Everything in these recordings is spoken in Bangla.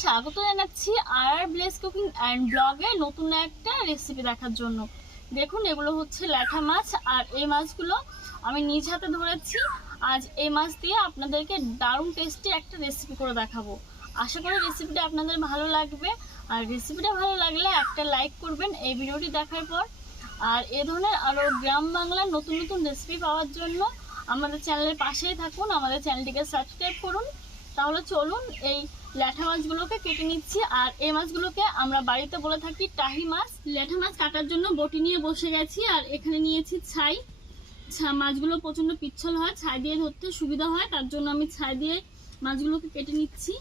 স্বাগত জানাচ্ছি আর ব্লেস কুকিং অ্যান্ড ব্লগে নতুন একটা রেসিপি দেখার জন্য। দেখুন, এগুলো হচ্ছে ল্যাঠা মাছ, আর এই মাছগুলো আমি নিজ হাতে ধরেছি। আজ এই মাছ দিয়ে আপনাদেরকে দারুণ টেস্টি একটা রেসিপি করে দেখাবো। আশা করি রেসিপিটা আপনাদের ভালো লাগবে, আর রেসিপিটা ভালো লাগলে একটা লাইক করবেন এই ভিডিওটি দেখার পর। আর এ ধরনের আরও গ্রাম বাংলার নতুন নতুন রেসিপি পাওয়ার জন্য আমাদের চ্যানেলের পাশেই থাকুন, আমাদের চ্যানেলটিকে সাবস্ক্রাইব করুন। তাহলে চলুন এই ল্যাঠা মাছগুলোকে কেটে নিচ্ছি। আর এই মাছগুলোকে আমরা বাড়িতে বলে থাকি টাহি মাছ। ল্যাঠা মাছ কাটার জন্য বটি নিয়ে বসে গেছি, আর এখানে নিয়েছি ছাই। মাছগুলো প্রচণ্ড পিচ্ছল হয়, ছাই দিয়ে ধরতে সুবিধা হয়, তার জন্য আমি ছাই দিয়ে মাছগুলোকে কেটে নিচ্ছি।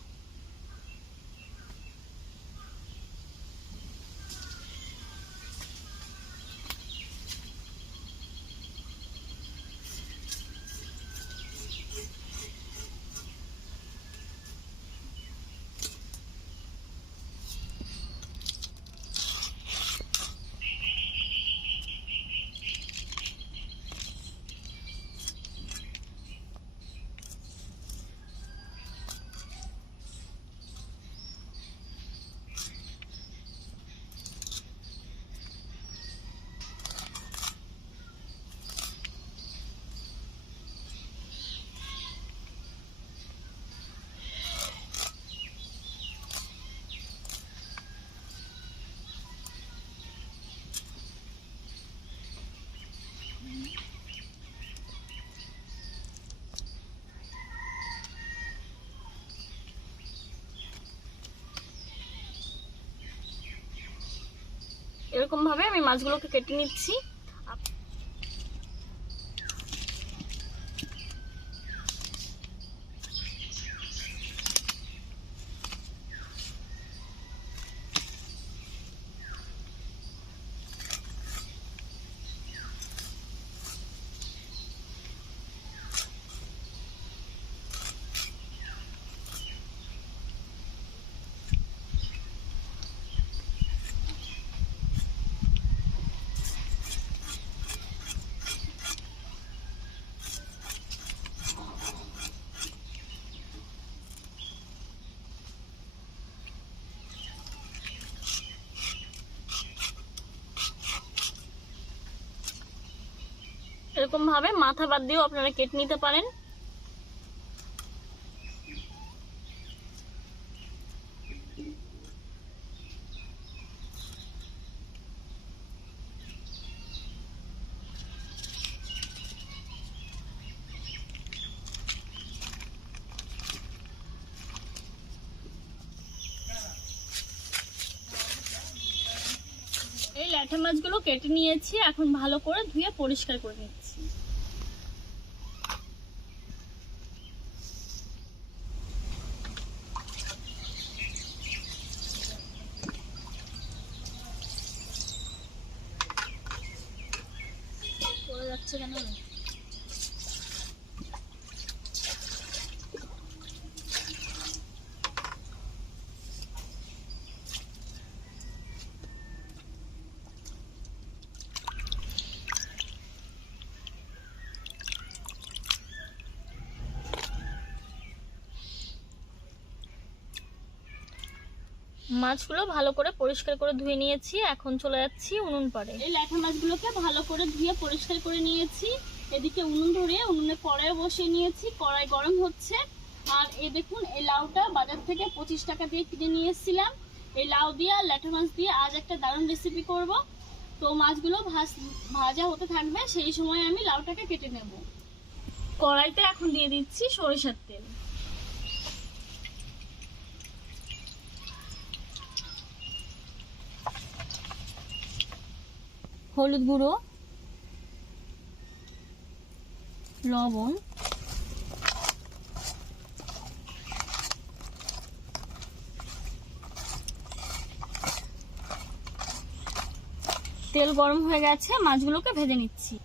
এরকম ভাবে আমি মাছগুলোকে কেটে নিচ্ছি। এরকম ভাবে মাথা বাদ দিয়েও আপনারা কেটে নিতে পারেন। এই ল্যাঠা মাছগুলো কেটে নিয়েছি, এখন ভালো করে ধুয়ে পরিষ্কার করে নিচ্ছি। পড়ে যাচ্ছে কেন? মাছগুলো ভালো করে পরিষ্কার করে ধুয়ে নিয়েছি, এখন চলে যাচ্ছি উনুন পাড়ে। এই ল্যাঠা মাছগুলোকে ভালো করে ধুয়ে পরিষ্কার করে নিয়েছি। এদিকে উনুন ধরিয়ে উনুনে কড়াই বসিয়ে নিয়েছি, কড়াই গরম হচ্ছে। আর এই দেখুন, এই লাউটা বাজার থেকে 25 টাকা দিয়ে কিনে নিয়ে এসেছিলাম। এই লাউ দিয়ে আর ল্যাঠা মাছ দিয়ে আজ একটা দারুণ রেসিপি করব। তো মাছগুলো ভাজা হতে থাকবে, সেই সময় আমি লাউটাকে কেটে নেব। কড়াইতে এখন দিয়ে দিচ্ছি সরিষার তেল। হলুদ গুঁড়ো, লবণ, তেল গরম হয়ে গেছে, মাছগুলোকে ভেজে নিচ্ছি।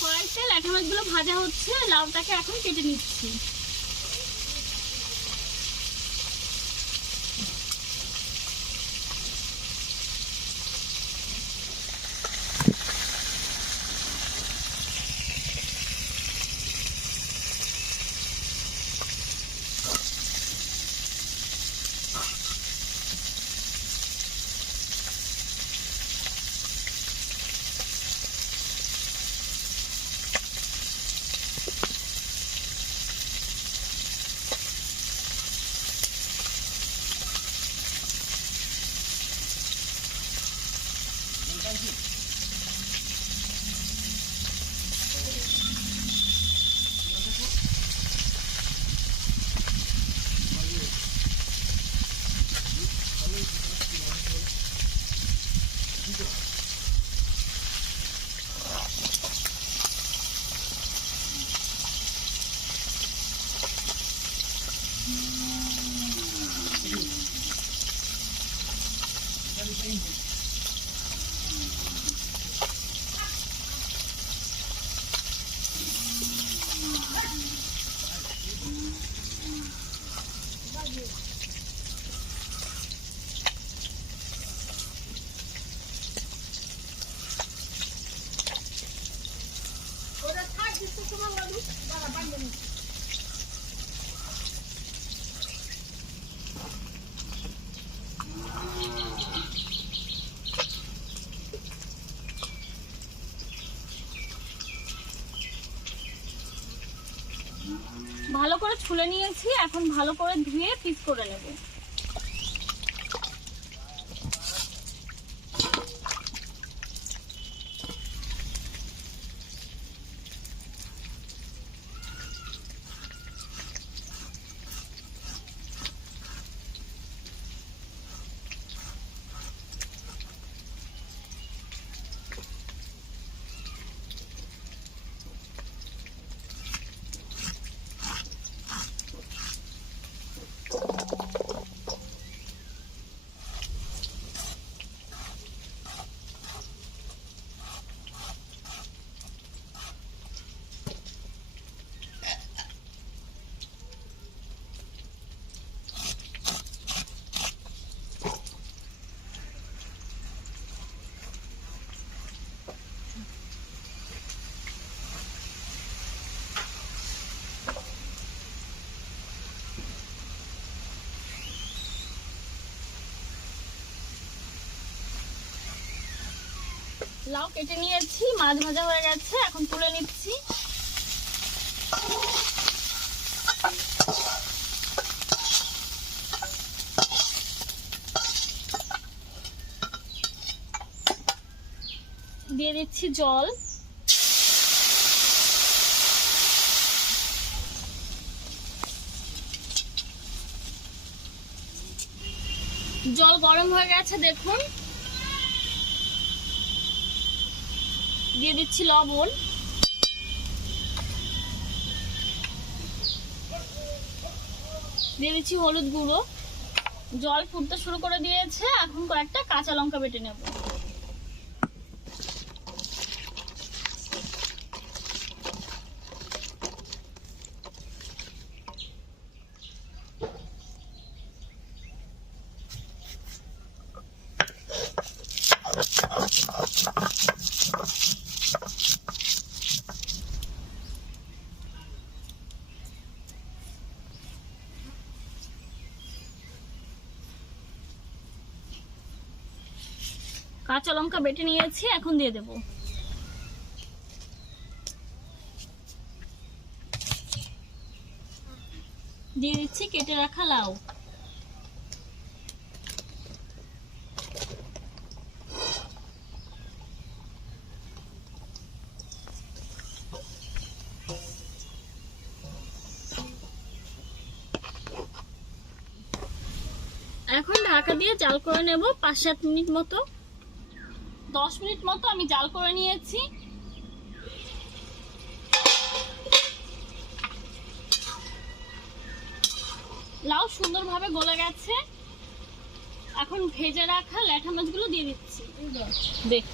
কড়াইতে ল্যাঠা মাছগুলো ভাজা হচ্ছে, লাউটাকে এখন কেটে নিচ্ছি। ভালো করে ছুলে নিয়েছি, এখন ভালো করে ধুয়ে পিস করে নেব। লাউ কেটে নিয়েছি, মাছ ভাজা হয়ে গেছে, এখন তুলে নিচ্ছি। দিয়ে দিচ্ছি জল, জল গরম হয়ে গেছে দেখুন। দিয়ে দিচ্ছি লবণ, দিয়ে দিচ্ছি হলুদ গুঁড়ো। জল ফুটতে শুরু করে দিয়েছে, এখন কয়েকটা কাঁচা লঙ্কা বেটে নেব। কাঁচা লঙ্কা বেটে নিয়েছি, এখন দিয়ে দেব। দিয়ে দিচ্ছি কেটে রাখা লাউ। এখন ঢাকা দিয়ে জাল করে নেব 5-7 মিনিট মতো। 10 মিনিট মতো আমি জাল করে নিয়েছি। লাউ সুন্দরভাবে গলে গেছে, এখন ভেজে রাখা ল্যাঠা মাছগুলো দিয়ে দিচ্ছি। দেখ,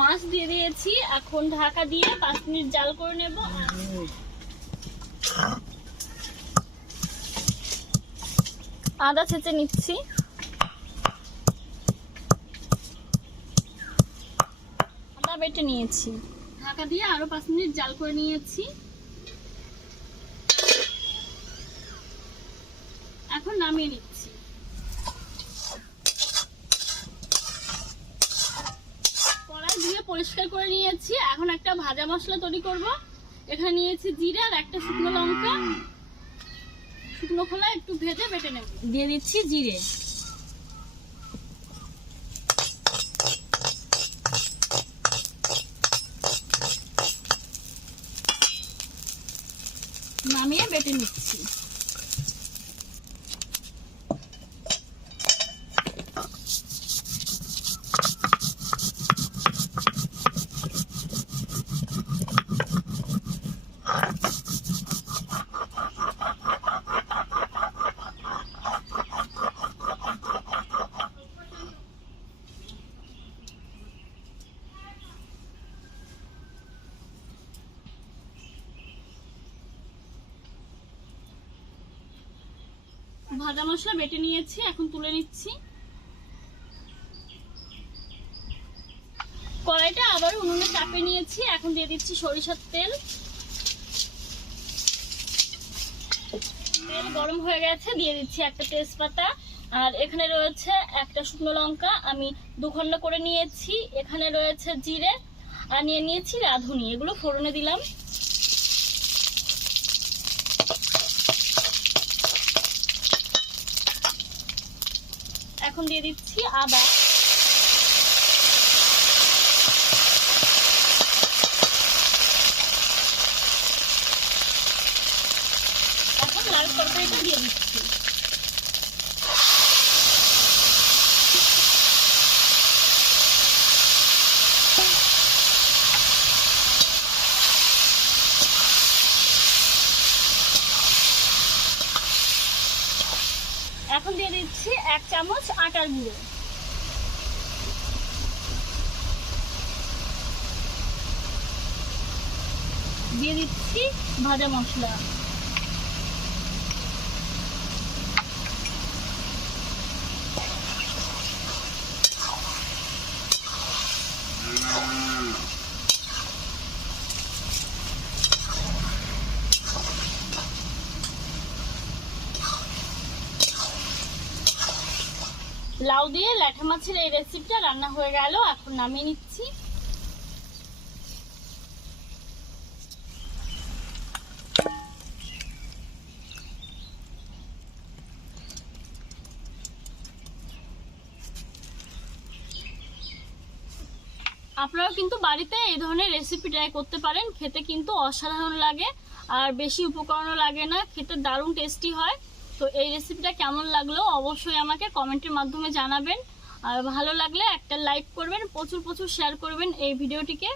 মাছ দিয়ে দিয়েছি, এখন ঢাকা দিয়ে 5 মিনিট জাল করে নেব। আদা ছেঁচে নিচ্ছি, আদা বেটে নিয়েছি, ঢাকা দিয়ে আরো 5 মিনিট জাল করে নিয়েছি। এখন নামিয়ে নিচ্ছি। পরিষ্কার করে নিয়েছি। এখন একটা ভাজা মশলা তৈরি করব। এখানে নিয়েছি জিরা আর একটা শুকনো লঙ্কা, শুকনো খোলা একটু ভেজে বেটে নেব। দিয়ে দিচ্ছি জিরে, নামিয়ে বেটে নিচ্ছি। ভাজা মশলা বেটে নিয়েছি, এখন তুলে নিচ্ছি। কড়াইটা আবার উনুনে চাপে নিয়েছি। এখন দিয়ে দিচ্ছি সরিষার তেল। তেল গরম হয়ে গেছে, দিয়ে দিচ্ছি একটা তেজপাতা, আর এখানে রয়েছে একটা শুকনো লঙ্কা আমি 2 খণ্ড করে নিয়েছি। এখানে রয়েছে জিরে আর নিয়ে নিয়েছি রাঁধুনি, এগুলো ফোড়নে দিলাম। এখন দিয়ে দিচ্ছি আদা, এখন লাল তরকারিটা দিয়ে দিচ্ছি। এখন দিয়ে দিচ্ছি 1 চামচ আটার গুঁড়ো, দিয়ে দিচ্ছি ভাজা মশলা, লাউ দিয়ে ল্যাঠা মাছের এই রেসিপিটা রান্না হয়ে গেল। এখন নামিয়ে নিচ্ছি। আপনারাও কিন্তু বাড়িতে এই ধরনের রেসিপি ট্রাই করতে পারেন, খেতে কিন্তু অসাধারণ লাগে আর বেশি উপকরণও লাগে না, খেতে দারুণ টেস্টি হয়। তো এই রেসিপিটা কেমন লাগলো অবশ্যই আমাকে কমেন্টের মাধ্যমে জানাবেন, আর ভালো লাগলে একটা লাইক করবেন, প্রচুর শেয়ার করবেন এই ভিডিওটিকে।